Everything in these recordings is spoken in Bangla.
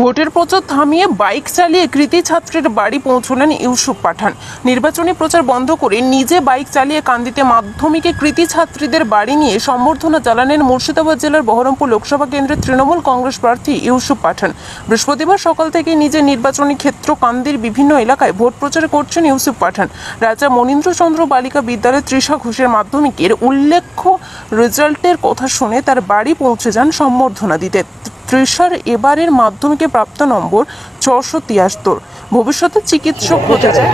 ভোটের প্রচার থামিয়ে বাইক চালিয়ে কৃতি ছাত্রের বাড়ি পৌঁছলেন ইউসুফ পাঠান। নির্বাচনী প্রচার বন্ধ করে নিজে বাইক চালিয়ে কান্দিতে মাধ্যমিকে কৃতি ছাত্রীদের বাড়ি নিয়ে সম্বর্ধনা চালালেন মুর্শিদাবাদ জেলার বহরমপুর লোকসভা কেন্দ্রের তৃণমূল কংগ্রেস প্রার্থী ইউসুফ পাঠান। বৃহস্পতিবার সকাল থেকে নিজের নির্বাচনী ক্ষেত্র কান্দির বিভিন্ন এলাকায় ভোট প্রচার করছেন ইউসুফ পাঠান। রাজা মনীন্দ্রচন্দ্র বালিকা বিদ্যালয়ের তৃষা ঘোষের মাধ্যমিকের উল্লেখ্য রেজাল্টের কথা শুনে তার বাড়ি পৌঁছে যান সম্বর্ধনা দিতে। তৃষার এবারের মাধ্যমিকে প্রাপ্ত নম্বর ছশো তিয়াত্তর। ভবিষ্যতে চিকিৎসক হতে চায়।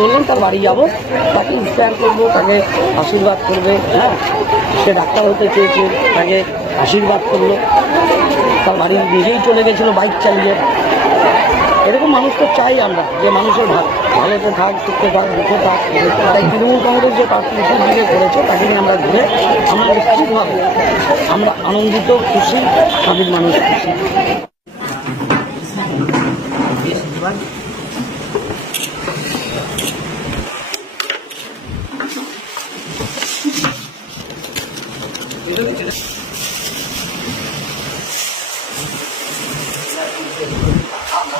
বললেন, তার বাড়ি যাব, তাকে করব, তাকে আশীর্বাদ করবে হ্যাঁ? সে ডাক্তার চেয়েছে, তাকে আশীর্বাদ করল। তার বাড়ি নিজেই চলে গেছিল বাইক চালিয়ে। এরকম মানুষ তো চাই আমরা, যে মানুষের ভা- ভালোতে থাক সুখে থাক, দুঃখে থাক তাই তৃণমূল কংগ্রেস যে পার্টনারশিপ দিকে করেছে, তাকে নিয়ে আমরা ঘুরে আমরা নিশ্চিতভাবে আমরা আনন্দিত, খুশি, স্বাধীন মানুষ খুশি।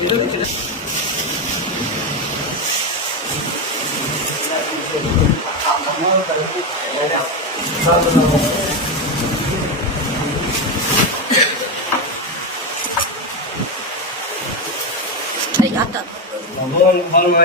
你这个。这个，哎呀，等。老公，好了吗？